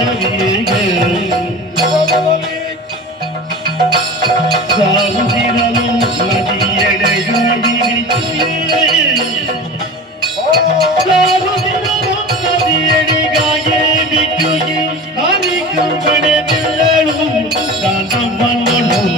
ಶರೀಗೆ ಸಾಗುತ್ತಿರಲು ನದಿಯೆಡೆಗಾಗಿ ಸಾಗುತ್ತಿರಲು ನದಿಯೆಡೆಗಾಗಿ ಬಿಚ್ಚುಗಿ ಹರಿಕು ಪಡೆದಿದ್ದಳು ಶಾಂತಮ್ಮನನ್ನು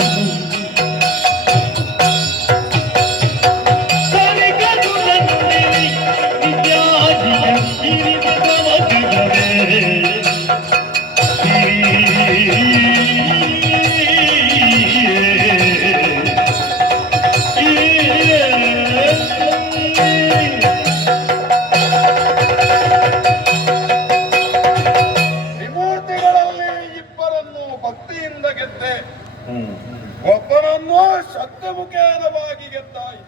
ಒಬ್ಬನನ್ನು ಶಬ್ದಮುಖೇನವಾಗಿ ಗೆದ್ದಾಯಿ.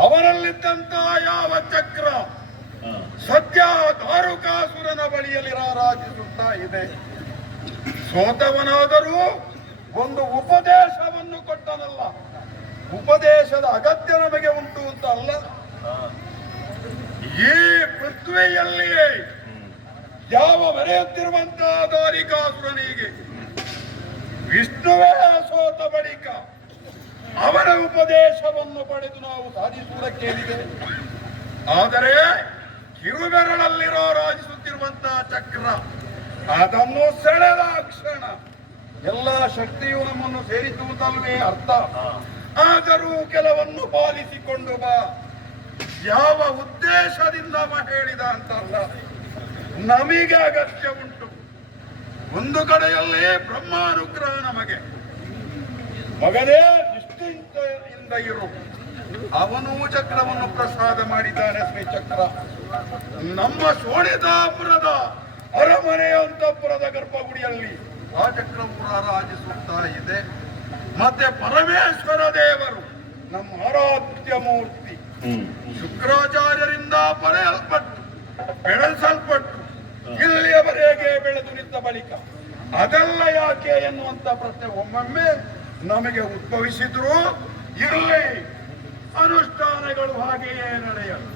ಅವನಲ್ಲಿದ್ದಂತ ಯಾವ ಚಕ್ರ ಸದ್ಯ ದಾರುಕಾಸುರನ ಬಳಿಯಲ್ಲಿ ರಾರಾಜಿಸುತ್ತಾ ಇದೆ. ಸೋತವನಾದರೂ ಒಂದು ಉಪದೇಶವನ್ನು ಕೊಟ್ಟನಲ್ಲ, ಉಪದೇಶದ ಅಗತ್ಯ ನಮಗೆ ಉಂಟು ಅಂತ ಅಲ್ಲ. ಈ ಪೃಥ್ವಿಯಲ್ಲಿಯೇ ಯಾವ ಮೆರೆಯುತ್ತಿರುವಂತಹ ದಾರಿಕಾಸುರನಿಗೆ ವಿಷ್ಣುವೇ ಸೋತ ಬಳಿಕ ಅವರ ಉಪದೇಶವನ್ನು ಪಡೆದು ನಾವು ಸಾಧಿಸುವುದಕ್ಕೇನಿದೆ. ಆದರೆ ಕಿರುಬೆರಳಲ್ಲಿರೋ ರಾಜಿಸುತ್ತಿರುವಂತಹ ಚಕ್ರ ಅದನ್ನು ಸೆಳೆದ ಕ್ಷಣ ಎಲ್ಲ ಶಕ್ತಿಯು ನಮ್ಮನ್ನು ಸೇರಿಸುವುದಲ್ವೇ ಅರ್ಥ. ಆದರೂ ಕೆಲವನ್ನು ಪಾಲಿಸಿಕೊಂಡು ಬಾ. ಯಾವ ಉದ್ದೇಶದಿಂದ ಹೇಳಿದ ಅಂತಲ್ಲ, ನಮಗೆ ಅಗತ್ಯ ಉಂಟು. ಒಂದು ಕಡೆಯಲ್ಲಿ ಬ್ರಹ್ಮಾನುಗ್ರಹ ನಮಗೆ, ಮಗನೇ ನಿಶ್ಚಿಂತೆಯಿಂದ ಇರು. ಅವನು ಚಕ್ರವನ್ನು ಪ್ರಸಾದ ಮಾಡಿದ್ದಾನೆ. ಶ್ರೀಚಕ್ರ ನಮ್ಮ ಶೋಣಿತಾಪುರದ ಅರಮನೆ ಅಂತಃಪುರದ ಗರ್ಭಗುಡಿಯಲ್ಲಿ ಆ ಚಕ್ರವು ರಾರಾಜಿಸುತ್ತಾ ಇದೆ. ಮತ್ತೆ ಪರಮೇಶ್ವರ ದೇವರು ನಮ್ಮ ಆರಾಧ್ಯ ಮೂರ್ತಿ ಶುಕ್ರಾಚಾರ್ಯರಿಂದ ಪಡೆಯಲ್ಪಟ್ಟು ಬೆಳೆಸಲ್ಪಟ್ಟು ಇಲ್ಲಿಯವರೆಗೆ ಬೆಳೆದು ನಿಂತ ಬಳಿಕ ಅದೆಲ್ಲ ಯಾಕೆ ಎನ್ನುವಂತ ಪ್ರಶ್ನೆ ಒಮ್ಮೊಮ್ಮೆ ನಮಗೆ ಉದ್ಭವಿಸಿದ್ರು. ಇರಲಿ, ಅನುಷ್ಠಾನಗಳು ಹಾಗೆಯೇ ನಡೆಯಲು,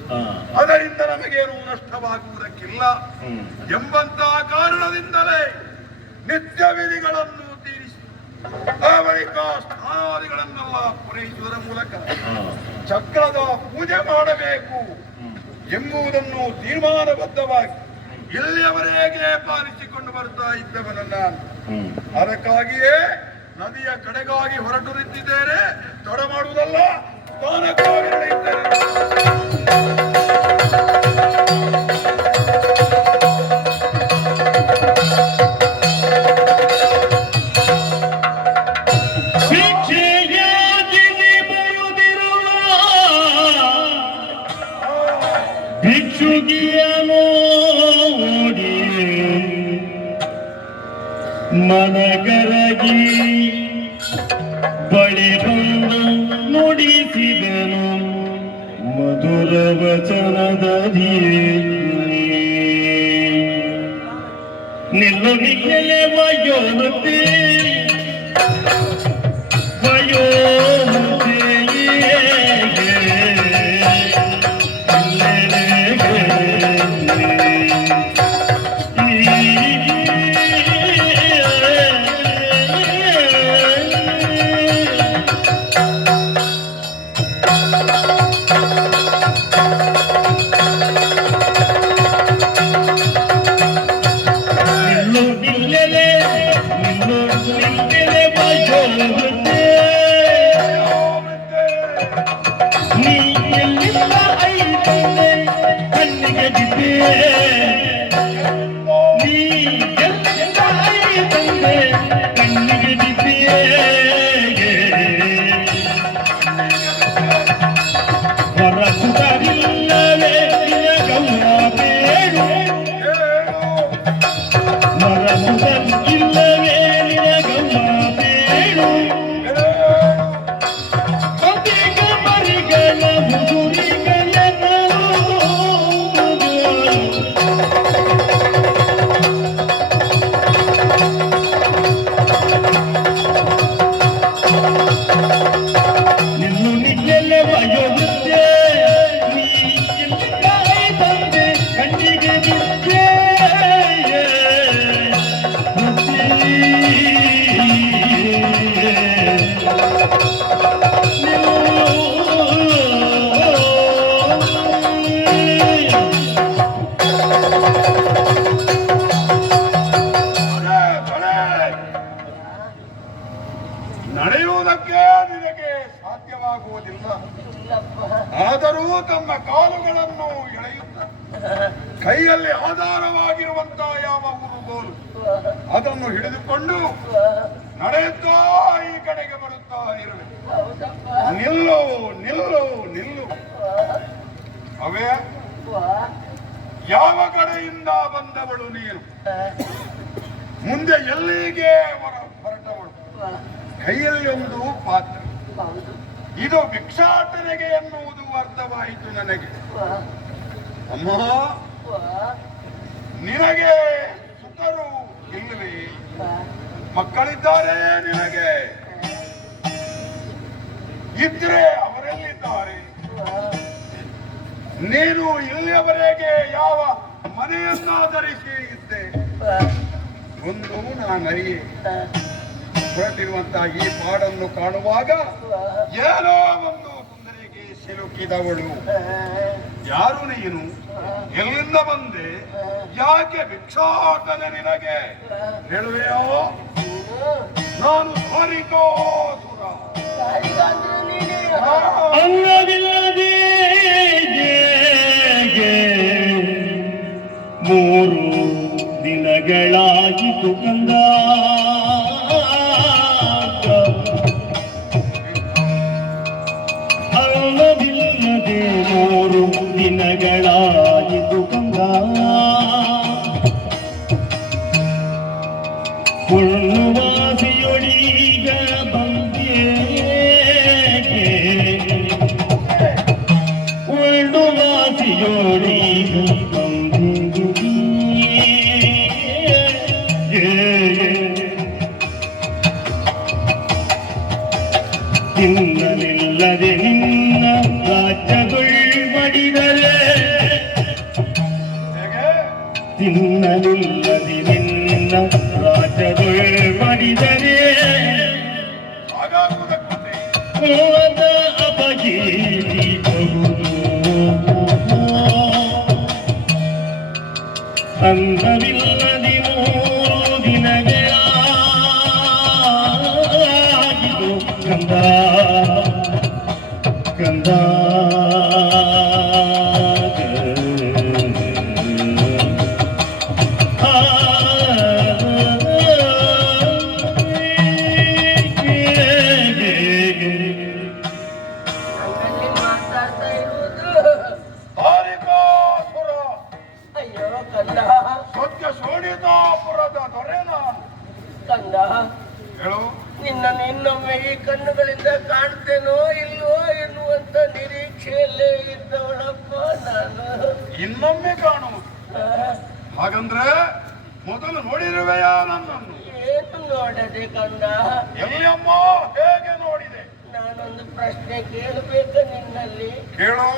ಅದರಿಂದ ನಮಗೇನು ನಷ್ಟವಾಗುವುದಕ್ಕಿಲ್ಲ ಎಂಬಂತಹ ಕಾರಣದಿಂದಲೇ ನಿತ್ಯ ವಿಧಿಗಳನ್ನು ತೀರಿಸಿ ಆ ಬಳಿಕ ಸ್ನಾನಾದಿಗಳನ್ನೆಲ್ಲ ಪೂರೈಸುವುದರ ಮೂಲಕ ಚಕ್ರದ ಪೂಜೆ ಮಾಡಬೇಕು ಎಂಬುದನ್ನು ತೀರ್ಮಾನಬದ್ಧವಾಗಿ ಇಲ್ಲಿಯವರೆಗೆ ಪಾಲಿಸಿಕೊಂಡು ಬರ್ತಾ ಇದ್ದವನ ನಾನು. ಅದಕ್ಕಾಗಿಯೇ ನದಿಯ ಕಡೆಗಾಗಿ ಹೊರಟು ನಿಂತಿದ್ದೇನೆ. ತಡ ಮಾಡುವುದಲ್ಲ, ಸ್ಥಾನಕ್ಕಾಗಿ ನಡೆಯುತ್ತೇನೆ. ಭಿಕ್ಷುಗಿಯನು ಮನಕರಗಿ ಬಳಿ ಬಂದು ನುಡಿಸಿದನು ಮಧುರ ವಚನದದಿ. ನಿಲ್ಲು ನಿಲ್ಲಲೆ ವಯೋಮತಿ Bye. ಕೈಯಲ್ಲಿ ಆಧಾರವಾಗಿರುವಂತಹ ಯಾವ ಊರುಗೋಲು ಅದನ್ನು ಹಿಡಿದುಕೊಂಡು ನಡೆಯುತ್ತಾ ಈ ಕಡೆಗೆ ಬರುತ್ತಾ ಇರುವೆ. ನಿಲ್ಲು ನಿಲ್ಲು ನಿಲ್ಲು. ಅವೇ ಯಾವ ಕಡೆಯಿಂದ ಬಂದವಳು ನೀನು? ಮುಂದೆ ಎಲ್ಲಿಗೆ ಹೊರಟವಳು? ಕೈಯಲ್ಲಿ ಒಂದು ಪಾತ್ರ. ಇದು ಭಿಕ್ಷಾಟನೆಗೆ ಎನ್ನುವುದು ಅರ್ಥವಾಯಿತು ನನಗೆ. ಅಮ್ಮ, ನಿನಗೆ ಸುತರು ಇಲ್ಲವೇ? ಮಕ್ಕಳಿದ್ದಾರೆ ನಿನಗೆ? ಇದ್ರೆ ಅವರೆಲ್ಲಿದ್ದಾರೆ? ನೀನು ಇಲ್ಲಿಯವರೆಗೆ ಯಾವ ಮನೆಯನ್ನಾಧರಿಸಿ ಇದ್ದೆ? ಒಂದು ನಾನರಿಯೇ ಹೊರಟಿರುವಂತಹ ಈ ಪಾಡನ್ನು ಕಾಣುವಾಗ ಏನೋ ಒಂದು ತೊಂದರೆಗೆ ಸಿಲುಕಿದವಳು. ಯಾರು ನೀನು? ಎಲ್ಲಿಂದ ಬಂದೆ? ಯಾಕೆ ಭಿಕ್ಷಾಟನೆ ನಿನಗೆ? ಹೇಳುವೆಯೋ? ನಾನು ಸಾರಿಕಾಸುರ. ಅನ್ನವಿಲ್ಲದೆ 3 ದಿನಗಳಾಗಿತು ಕಂದ. ಅನ್ನವಿಲ್ಲದೆ 3 ದಿನಗಳಾಗಿತು ಕಂದ. ಹುಣ್ಣುವಾಸಿಯೊಳೀಗ ಬಂದೆ. ಹುಣ್ಣುವಾಸಿಯೊಳೀಗ ತಿನ್ನಲಿಲ್ಲದೆ ನಿನ್ನ ರಾಜ್ಯಗಳು ಮಡಿದರೆ. ತಿನ್ನಲಿಲ್ಲದೆ ನಿನ್ನ ರಾಜ್ಯಗಳು ಮಡಿದರೆ ಹೋದ ಅಪಕೀರ್ತಿ ಬಹುದು. ಅಂದವಿಲ್ಲದೆ 3 ದಿನಗಳಾಗಿತು ಕಂದ ಕಂದ. ನಿನ್ನನ್ನು ಇನ್ನೊಮ್ಮೆ ಈ ಕಣ್ಣುಗಳಿಂದ ಕಾಣ್ತೇನೋ ಇಲ್ವೋ ಎನ್ನುವಂತ ನಿರೀಕ್ಷೆಯಲ್ಲೇ ಇದ್ದವಳಪ್ಪ ನಾನು. ಇನ್ನೊಮ್ಮೆ ಕಾಣುವುದು? ಹಾಗಂದ್ರೆ ಮೊದಲು ನೋಡಿರುವೆಯ ನನ್ನನ್ನು? ಏನು ನೋಡದೆ ಕಂದ? ಎಲ್ಲಿಯಮ್ಮ? ಹೇಗೆ ನೋಡಿದೆ? ನಾನೊಂದು ಪ್ರಶ್ನೆ ಕೇಳಬೇಕ ನಿನ್ನಲ್ಲಿ. ಕೇಳು.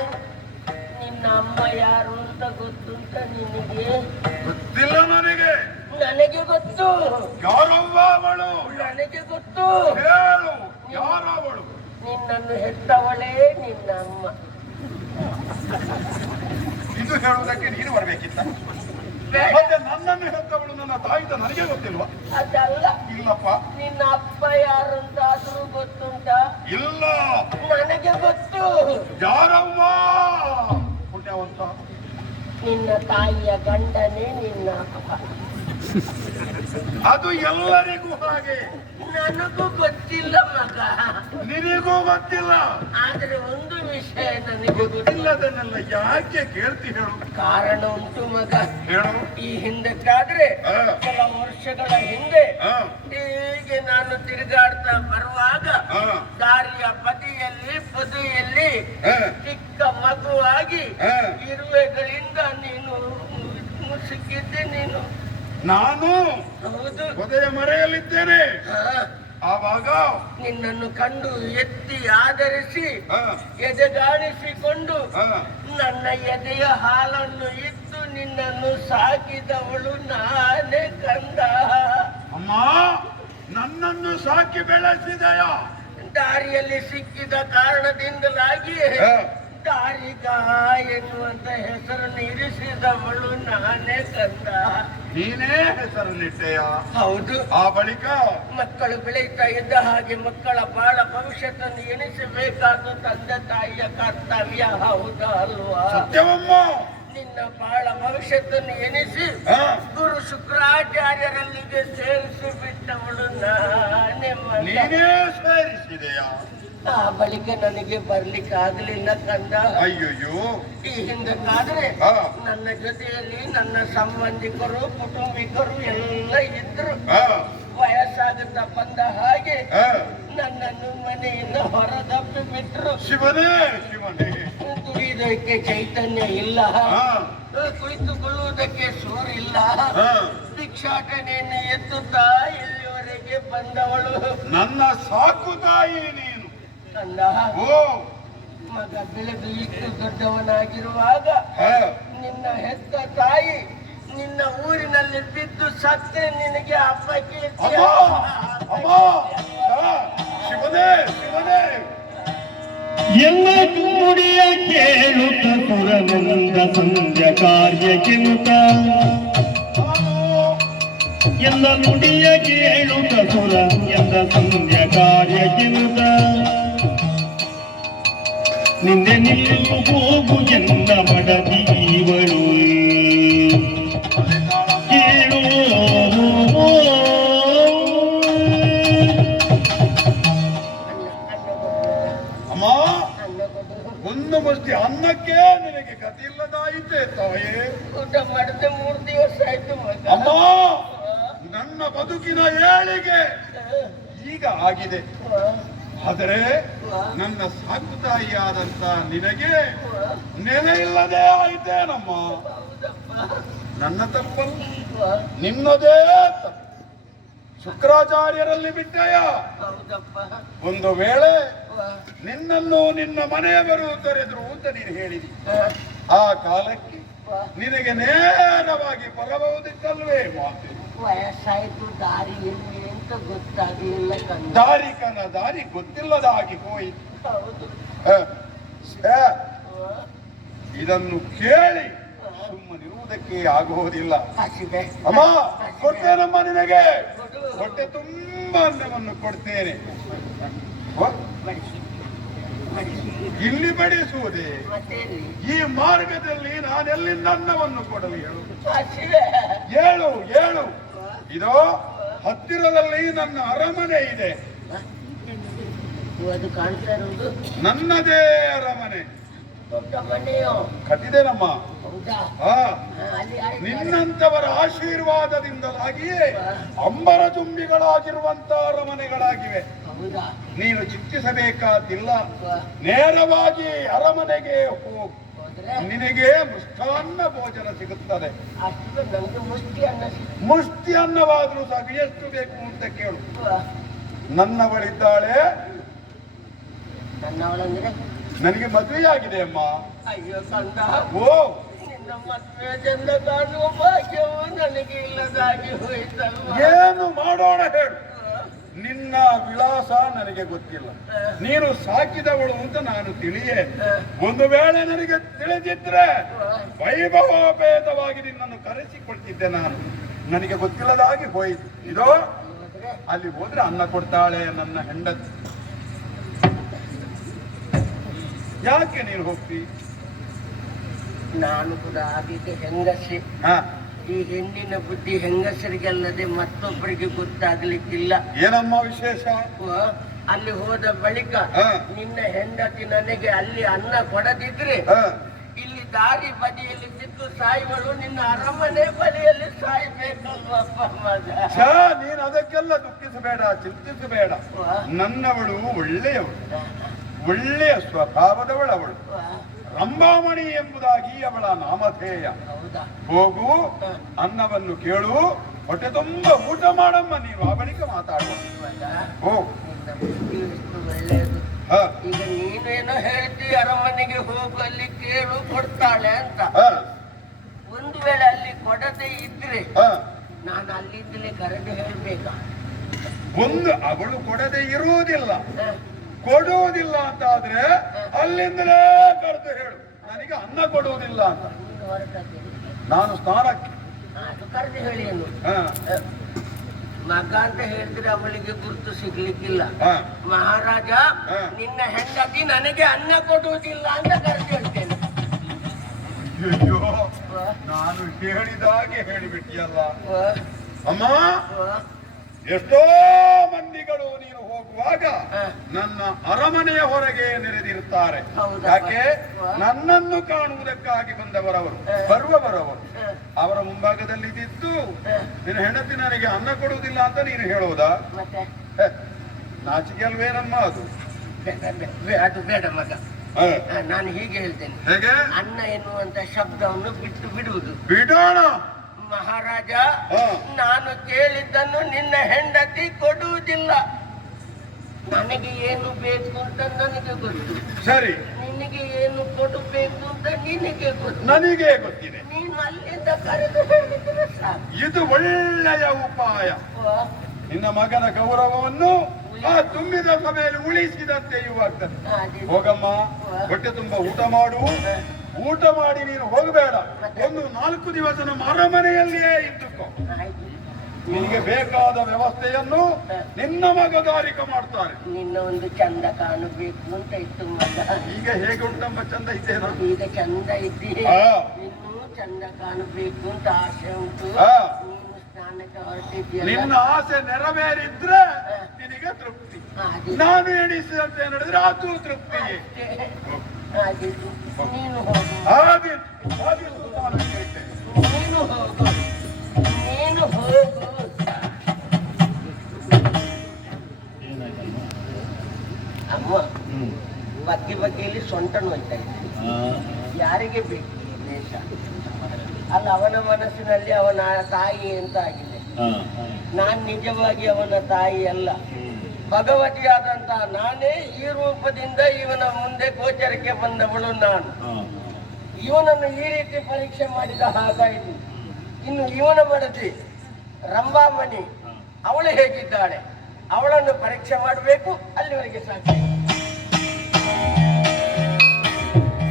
ನಿನ್ನ ಅಮ್ಮ ಯಾರು ಅಂತ ಗೊತ್ತುಂಟ ನಿನಗೆ? ಗೊತ್ತಿಲ್ಲ ನನಗೆ. ನನಗೆ ಗೊತ್ತು. ಯಾರವ್ವ ಅವಳು? ನನಗೆ ಗೊತ್ತು. ಹೇಳು, ಯಾರವಳು? ನಿನ್ನನ್ನು ಹೆತ್ತವಳೇ ನಿನ್ನ ಅಮ್ಮ. ಇದು ಹೇಳುವುದಕ್ಕೆ ನೀನು ಬರಬೇಕಿತ್ತ? ಮತ್ತೆ ನನ್ನನ್ನು ಹೆತ್ತವಳು ನನ್ನ ತಾಯಿತ ನನಗೆ ಗೊತ್ತಿಲ್ವಾ? ಅದಲ್ಲ. ಇಲ್ಲಪ್ಪ. ನಿನ್ನ ಅಪ್ಪ ಯಾರು ಅಂತಾದ್ರೂ ಗೊತ್ತುಂಟ? ಇಲ್ಲ. ನನಗೆ ಗೊತ್ತು. ಯಾರವ್ವ? ಪುಣ್ಯವಂತ. ನಿನ್ನ ತಾಯಿಯ ಗಂಡನೇ ನಿನ್ನ ಅಪ್ಪ. ಅದು ಎಲ್ಲರಿಗೂ ಹಾಗೆ. ನನಗೂ ಗೊತ್ತಿಲ್ಲ ಮಗ. ನಿನಗೂ ಗೊತ್ತಿಲ್ಲ. ಆದ್ರೆ ಒಂದು ವಿಷಯ ನನಗೆ ಗೊತ್ತಿಲ್ಲದನ್ನೆಲ್ಲ ಯಾಕೆ ಕೇಳ್ತಿ ಹೇಳು? ಕಾರಣ ಉಂಟು ಮಗ. ಹೇಳು. ಈ ಹಿಂದಕ್ಕಾದ್ರೆ ಕೆಲವು ವರ್ಷಗಳ ಹಿಂದೆ ಹೀಗೆ ನಾನು ತಿರುಗಾಡ್ತಾ ಬರುವಾಗ ದಾರಿಯ ಬದಿಯಲ್ಲಿ ಪೊದೆಯಲ್ಲಿ ಚಿಕ್ಕ ಮಗುವಾಗಿ ಇರುವೆಗಳಿಂದ ನೀನು ಮುಸುಕಿದ್ದೆ. ನೀನು? ನಾನು ಹೌದು. ಪೊದೆಯ ಮರೆಯಲ್ಲಿದ್ದೇನೆ. ಆವಾಗ ನಿನ್ನನ್ನು ಕಂಡು ಎತ್ತಿ ಆಧರಿಸಿ ಎದೆಗಾಣಿಸಿಕೊಂಡು ನನ್ನ ಎದೆಯ ಹಾಲನ್ನು ಇತ್ತು ನಿನ್ನನ್ನು ಸಾಕಿದವಳು ನಾನೇ ಕಂದ. ಅಮ್ಮ, ನನ್ನನ್ನು ಸಾಕಿ ಬೆಳೆಸಿದಯ? ದಾರಿಯಲ್ಲಿ ಸಿಕ್ಕಿದ ಕಾರಣದಿಂದಲಾಗಿ ದಾರಿಗ ಎನ್ನುವಂತ ಹೆಸರನ್ನು ಇರಿಸಿದವಳು ನಾನೇ ಕಂದ. ನೀನೇ ಹೆಸರನ್ನಿಟ್ಟೆಯ? ಹೌದು. ಆ ಬಳಿಕ ಮಕ್ಕಳು ಬೆಳೀತಾ ಇದ್ದ ಹಾಗೆ ಮಕ್ಕಳ ಬಾಳ ಭವಿಷ್ಯತನ್ನು ಎಣಿಸಬೇಕಾದ ತಂದೆ ತಾಯಿಯ ಕರ್ತವ್ಯ. ಹೌದಾ ಅಲ್ವಾ? ಸತ್ಯವಮ್ಮ. ನಿನ್ನ ಬಾಳ ಭವಿಷ್ಯತನ್ನು ಎನಿಸಿ ಹಾ. ಗುರು ಶುಕ್ರಾಚಾರ್ಯರಲ್ಲಿಗೆ ಸೇರಿಸಿ ಬಿಟ್ಟವಳು ನಾನೇ ಮಗ. ನೀನೇ ಸೇರಿಸಿದೆಯಾ? ಆ ಬಳಿಕ ನನಗೆ ಬರ್ಲಿಕ್ಕೆ ಆಗ್ಲಿಲ್ಲ ಕಂದ. ಅಯ್ಯೋಯ್ಯೋ. ಈ ಹಿಂದಕ್ಕಾದ್ರೆ ಹಾ. ನನ್ನ ಜೊತೆಯಲ್ಲಿ ನನ್ನ ಸಂಬಂಧಿಕರು ಕುಟುಂಬಿಕರು ಎಲ್ಲ ಇದ್ರು. ಹಾ. ವಯಸ್ಸಾಗುತ್ತಾ ಬಂದ ಹಾಗೆ ಹಾ. ನನ್ನನ್ನು ಮನೆಯಿಂದ ಹೊರದಪ್ಪಿ ಬಿಟ್ರು. ಶಿವನೇ ಶಿವನೇ. ಕುಡಿಯುವುದಕ್ಕೆ ಚೈತನ್ಯ ಇಲ್ಲ, ಹಾ. ಕುಳಿತುಕೊಳ್ಳುವುದಕ್ಕೆ ಸೂರಿಲ್ಲ. ಹಾ. ಭಿಕ್ಷಾಟನೆಯನ್ನು ಎತ್ತುತ್ತಾ ಇಲ್ಲಿವರೆಗೆ ಬಂದವಳು ನನ್ನ ಸಾಕು ತಾಯಿ ನೀನು. ಕಂದ, ಓ. ಮಗ ಬೆಳೆದು ಇಷ್ಟು ದೊಡ್ಡವನಾಗಿರುವಾಗ ಹಾ. ನಿನ್ನ ಹೆತ್ತ ತಾಯಿ ನಿನ್ನ ಊರಿನಲ್ಲಿ ಬಿದ್ದು ಸತ್ತೆ ನಿನಗೆ ಹಬ್ಬ ಕೀರ್ತಿ. ಅಮ್ಮ ಅಮ್ಮ. ಹಾ. ಶಿವನೇ ಶಿವನೇ. ಎಲ್ಲ ನುಡಿಯ ಕೇಳುತ್ತ ಸುರನಂದ ಸಂಧ್ಯ ಕಾರ್ಯಕ್ಕಿಂತ ಎಲ್ಲ ನುಡಿಯ ಕೇಳುತ್ತ ಸುರ ಎಂದ ಸಂಧ್ಯ ಕಾರ್ಯಕ್ಕಿಂತ ನಿಂದೆ ನಿಲ್ಲು ಹೋಗು ಎನ್ನ ಮಡದಿ ಇವಳು ಕೇಳು. ಅಮ್ಮ, ಒಂದು ಮುಷ್ಟಿ ಅನ್ನಕ್ಕೆ ನಿನಗೆ ಗತಿಯಿಲ್ಲದಾಯಿತೆ ತಾಯೇ. ಊಟ ಮಾಡಿದ 3 ದಿವಸ ಆಯ್ತು ಮಗ. ಅಮ್ಮ, ನನ್ನ ಬದುಕಿನ ಏಳಿಗೆ ಈಗ ಆಗಿದೆ. ಆದರೆ ನನ್ನ ಸಾಕು ತಾಯಿಯಾದಂತ ನಿನಗೆ ನೆಲೆ ಇಲ್ಲದೆ ಆಯಿತೇನಮ್ಮ. ನನ್ನ ತಪ್ಪಲ್ಲ, ನಿನ್ನದೇ ತಪ್ಪು. ಶುಕ್ರಾಚಾರ್ಯರಲ್ಲಿ ಬಿಟ್ಟೆಯ. ಹೌದಪ್ಪ. ಒಂದು ವೇಳೆ ನಿನ್ನನ್ನು ನಿನ್ನ ಮನೆಯವರು ತೊರೆದ್ರು ಅಂತ ನೀನು ಹೇಳಿದಿ, ಆ ಕಾಲಕ್ಕೆ ನಿನಗೆ ನೇರವಾಗಿ ಬರಬಹುದಿತ್ತಲ್ವೇ ಮಾತು. ವಯಸ್ಸಾಯ್ತು, ದಾರಿ ಎಲ್ಲಿ ಅಂತ ಗೊತ್ತಾಗ್ಲಿಲ್ಲ ಕಂದ. ದಾರಿ ಗೊತ್ತಿಲ್ಲದ ಹಾಗೆ ಹೋಯಿತು. ಹೌದು. ಹ, ಛೆ, ಇದನ್ನು ಕೇಳಿ ಸುಮ್ಮನಿರುವುದಕ್ಕೆ ಆಗುವುದಿಲ್ಲ. ಹಸಿದೆ. ಅಮ್ಮ, ಕೊಡ್ತೇನಮ್ಮ ನಿನಗೆ. ಹೊಟ್ಟೆ ತುಂಬಾ ಅನ್ನವನ್ನು ಕೊಡ್ತೇನೆ. ಹ? ಬಡಿಸಿ. ಬಡಿಸಿ. ಇಲ್ಲಿ ಬಡಿಸುವುದೇ? ಮತ್ತೆ ಎಲ್ಲಿ? ಈ ಮಾರ್ಗದಲ್ಲಿ ನಾನೆಲ್ಲಿಂದ ಅನ್ನವನ್ನು ಕೊಡಲಿ ಹೇಳು. ಹಸಿದೆ. ಹೇಳು ಹೇಳು. ಇದೋ ಹತ್ತಿರದಲ್ಲಿ ನನ್ನ ಅರಮನೆ ಇದೆ. ಅದು ಕಾಣ್ತಾ ಇರುವುದು ನನ್ನದೇ ಅರಮನೆ. ದೊಡ್ಡ ಮನೆಯೋ? ಕಟ್ಟಿದೇನಮ್ಮ. ಹೌದಾ? ಹಾ. ಅಲ್ಲಿ ಯಾರಿದ್ದಾರೆ? ನಿನ್ನಂತವರ ಆಶೀರ್ವಾದದಿಂದಲಾಗಿಯೇ ಅಂಬರ ತುಂಬಿಗಳಾಗಿರುವಂತ ಅರಮನೆಗಳಾಗಿವೆ. ಹೌದಾ? ನೀನು ಚಿಂತಿಸಬೇಕಾದಿಲ್ಲ. ನೇರವಾಗಿ ಅರಮನೆಗೆ ಹೋಗು. ಹೋದ್ರೆ ನಿನಗೆ ಮೃಷ್ಟಾನ್ನ ಭೋಜನ ಸಿಗುತ್ತದೆ. ಅಷ್ಟು ನನಗೆ ಮುಷ್ಟಿ ಅನ್ನ ಸಿಕ್ತು. ಮುಷ್ಟಿ ಅನ್ನವಾದ್ರೂ ಸಾಕು. ಎಷ್ಟು ಬೇಕು ಅಂತ ಕೇಳು. ನನ್ನವಳಿದ್ದಾಳೆ. ನನ್ನವಳಂದ್ರೆ ನನಗೆ ಮದುವೆಯಾಗಿದೆ ಅಮ್ಮ. ಅಯ್ಯೋ ಕಂದ, ಓ, ನಿನ್ನ ಮದುವೆ ಚಂದ ಕಾಣುವ ಭಾಗ್ಯವು ನನಗೆ ಇಲ್ಲದಾಗಿ ಹೋಯ್ತಲ್ವ. ಏನು ಮಾಡೋಣ ಹೇಳು. ನಿನ್ನ ವಿಳಾಸ ನನಗೆ ಗೊತ್ತಿಲ್ಲ. ನೀನು ಸಾಕಿದವಳು ಅಂತ ನಾನು ತಿಳಿಯೇ. ಒಂದು ವೇಳೆ ನನಗೆ ತಿಳಿದಿದ್ರೆ ವೈಭವೋಪೇತವಾಗಿ ನಿನ್ನನ್ನು ಕರೆಸಿಕೊಳ್ತಿದ್ದೆ ನಾನು. ನನಗೆ ಗೊತ್ತಿಲ್ಲದಾಗಿ ಹೋಯಿತು. ಇದೋ ಅಲ್ಲಿ ಹೋದ್ರೆ ಅನ್ನ ಕೊಡ್ತಾಳೆ ನನ್ನ ಹೆಂಡತಿ. ಯಾಕೆ ನೀನು ಹೋಗ್ತಿ? ನಾನು ಕೂಡ ಆಗಿದ್ದೆ ಹೆಂಗಸಿ. ಹಾ. ಈ ಹೆಣ್ಣಿನ ಬುದ್ಧಿ ಹೆಂಗಸರಿಗಲ್ಲದೆ ಮತ್ತೊಬ್ಬರಿಗೆ ಗೊತ್ತಾಗ್ಲಿಕ್ಕಿಲ್ಲ. ಏನಮ್ಮ ವಿಶೇಷ? ಅಲ್ಲಿ ಹೋದ ಬಳಿಕ ಹಾ. ನಿನ್ನ ಹೆಂಡತಿ ನನಗೆ ಅಲ್ಲಿ ಅನ್ನ ಕೊಡದಿದ್ರೆ ಹಾ. ಇಲ್ಲಿ ದಾರಿ ಬದಿಯಲ್ಲಿ ಸಿದ್ದು ಸಾಯುವಳು ನಿನ್ನ ಅರಮನೆ ಬಳಿಯಲ್ಲಿ ಸಾಯ್ಬೇಕಲ್ವಪ್ಪ ಮಗ. ನೀನು ಅದಕ್ಕೆಲ್ಲ ದುಃಖಿಸಬೇಡ, ಚಿಂತಿಸಬೇಡ. ನನ್ನವಳು ಒಳ್ಳೆಯವಳು, ಒಳ್ಳೆಯ ಸ್ವಭಾವದವಳವಳು. ರಂಭಾಮಣಿ ಎಂಬುದಾಗಿ ಅವಳ ನಾಮಧೇಯ. ಹೌದಾ? ಹೋಗು, ಅನ್ನವನ್ನು ಕೇಳು, ಹೊಟ್ಟೆ ತುಂಬ ಊಟ ಮಾಡಮ್ಮ. ನೀನು ಆ ಬಳಿಕ ಮಾತಾಡುವ. ಹೋಗು. ನಿನ್ನ ಬುದ್ಧಿ ಎಷ್ಟು ಒಳ್ಳೆಯದು. ಹ. ಈಗ ನೀನೇನೋ ಹೇಳ್ತಿ ಅರಮನೆಗೆ ಹೋಗಲ್ಲಿ ಕೇಳು ಕೊಡ್ತಾಳೆ ಅಂತ. ಹ. ಒಂದು ವೇಳೆ ಅಲ್ಲಿ ಕೊಡದೆ ಇದ್ರೆ ಹ. ನಾನು ಅಲ್ಲಿಂದಲೇ ಕರೆದು ಹೇಳ್ಬೇಕ? ಒಂದು ಅವಳು ಕೊಡದೆ ಇರುವುದಿಲ್ಲ, ಕೊಡುವುದಿಲ್ಲ ಅಂತ ಆದ್ರೆ ಅಲ್ಲಿಂದಲೇ ಕರೆದು ಹೇಳು, ನನಗೆ ಅನ್ನ ಕೊಡುವುದಿಲ್ಲ ಅಂತ. ನಾನು ಸ್ನಾನಕ್ಕೆ. ಅದು ಕರೆದು ಹೇಳಿ ಏನು. ಹ. ಮಗ ಅಂತ ಹೇಳಿದ್ರೆ ಅವಳಿಗೆ ಗುರುತು ಸಿಗ್ಲಿಕ್ಕಿಲ್ಲ. ಹ. ಮಹಾರಾಜ, ನಿನ್ನ ಹೆಂಡತಿ ನನಗೆ ಅನ್ನ ಕೊಡುವುದಿಲ್ಲ ಅಂತ ಕರೆದು ಹೇಳ್ತೇನೆ. ಅಯ್ಯೋ ನಾನು ಹೇಳಿದಾಗೆ ಹೇಳಿಬಿಟ್ಟಿಯಲ್ಲ ಅಮ್ಮ. ಎಷ್ಟೋ ಮಂದಿಗಳು ನೀನು ಹೋಗುವಾಗ ನನ್ನ ಅರಮನೆಯ ಹೊರಗೆ ನೆರೆದಿರುತ್ತಾರೆ. ಯಾಕೆ? ನನ್ನನ್ನು ಕಾಣುವುದಕ್ಕಾಗಿ ಬರುವವರವರು ಅವರ ಮುಂಭಾಗದಲ್ಲಿ ಇದ್ದು ನಿನ್ನ ಹೆಂಡತಿ ನನಗೆ ಅನ್ನ ಕೊಡುವುದಿಲ್ಲ ಅಂತ ನೀನು ಹೇಳುವುದಾ? ನಾಚಿಕೆ ಅಲ್ವೇನಮ್ಮ ಅದು? ಅದು ಬೇಡ ಮಗ. ನಾನು ಹೀಗೆ ಹೇಳ್ತೇನೆ, ಹೇಗೆ? ಅನ್ನ ಎನ್ನುವಂತ ಶಬ್ದವನ್ನು ಬಿಟ್ಟು ಬಿಡುವುದು. ಬಿಡೋಣ ಮಹಾರಾಜ. ನಾನು ಕೇಳಿದ್ದನ್ನು ನಿನ್ನ ಹೆಂಡತಿ ಕೊಡುವುದಿಲ್ಲ. ನನಗೆ ಏನು ಬೇಕು ಅಂತ ನನಗೆ ಗೊತ್ತು. ಸರಿ, ನಿನಗೆ ಏನು ಕೊಡಬೇಕು ಅಂತ ನಿನಗೆ ಗೊತ್ತು. ನನಗೆ ಗೊತ್ತಿದೆ. ನೀನು ಅಲ್ಲಿಂದ ಕರೆದು ಹೇಳಿದ್ರೆ ಸಾಕು. ಇದು ಒಳ್ಳೆಯ ಉಪಾಯ. ನಿನ್ನ ಮಗನ ಗೌರವವನ್ನು ಆ ತುಂಬಿದ ಸಭೆಯಲ್ಲಿ ಉಳಿಸಿದಂತೆಯೂ ಆಗ್ತದೆ. ಹೋಗಮ್ಮ, ಹೊಟ್ಟೆ ತುಂಬ ಊಟ ಮಾಡು. ಊಟ ಮಾಡಿ ನೀನು ಹೋಗಬೇಡ. ಒಂದು 4 ದಿವಸ ನಮ್ಮ ಅರಮನೆಯಲ್ಲಿಯೇ ಇದ್ದುಕೋ. ನಿನಗೆ ಬೇಕಾದ ವ್ಯವಸ್ಥೆಯನ್ನು ನಿನ್ನ ಮಗದಾರಿಕ ಮಾಡ್ತಾರೆ. ನಿನ್ನ ಒಂದು ಚಂದ ಕಾಣಬೇಕು ಅಂತ ಇತ್ತು ಮಗ. ಈಗ ಹೇಗೆ ಉಂಟಮ್ಮ? ಚಂದ ಇದ್ದೇನೋ? ಈಗ ಚಂದ ಇದ್ದೀರಿ. ಇನ್ನೂ ಚಂದ ಕಾಣಬೇಕು ಅಂತ ಆಸೆ ಉಂಟು. ನೀನು ಸ್ನಾನಕ್ಕೆ ಹೊರಟಿದ್ದೀಯ. ನಿನ್ನ ಆಸೆ ನೆರವೇರಿದ್ರೆ ನಿನಗೆ ತೃಪ್ತಿ. ನಾನು ಎಣಿಸಿದಂತೆ ನಡೆದ್ರೆ ಅದು ತೃಪ್ತಿ. ನೀನು ಹೋಗು. ನೀನು ಹೋಗು. ನೀನು ಹೋಗು. ಅಮ್ಮ, ಬಗ್ಗೆಯಲ್ಲಿ ಸೊಂಟ ನೋಯ್ತಾ ಇದ್ದೆ. ಯಾರಿಗೆ ಬೇಕು ದೇಶ? ಅಲ್ಲ, ಅವನ ಮನಸ್ಸಿನಲ್ಲಿ ಅವನ ತಾಯಿ ಅಂತ ಆಗಿದೆ. ನಾನ್ ನಿಜವಾಗಿ ಅವನ ತಾಯಿ ಅಲ್ಲ, ಭಗವತಿಯಾದಂತ ನಾನೇ ಈ ರೂಪದಿಂದ ಇವನ ಮುಂದೆ ಗೋಚರಕ್ಕೆ ಬಂದವಳು ನಾನು. ಇವನನ್ನು ಈ ರೀತಿ ಪರೀಕ್ಷೆ ಮಾಡಿದ ಹಾಗಾಯಿತು. ಇನ್ನು ಇವನ ಮಡದಿ ರಂಭಾಮಣಿ, ಅವಳು ಹೇಗಿದ್ದಾಳೆ, ಅವಳನ್ನು ಪರೀಕ್ಷೆ ಮಾಡಬೇಕು. ಅಲ್ಲಿವರೆಗೆ ಸಾಧ್ಯ.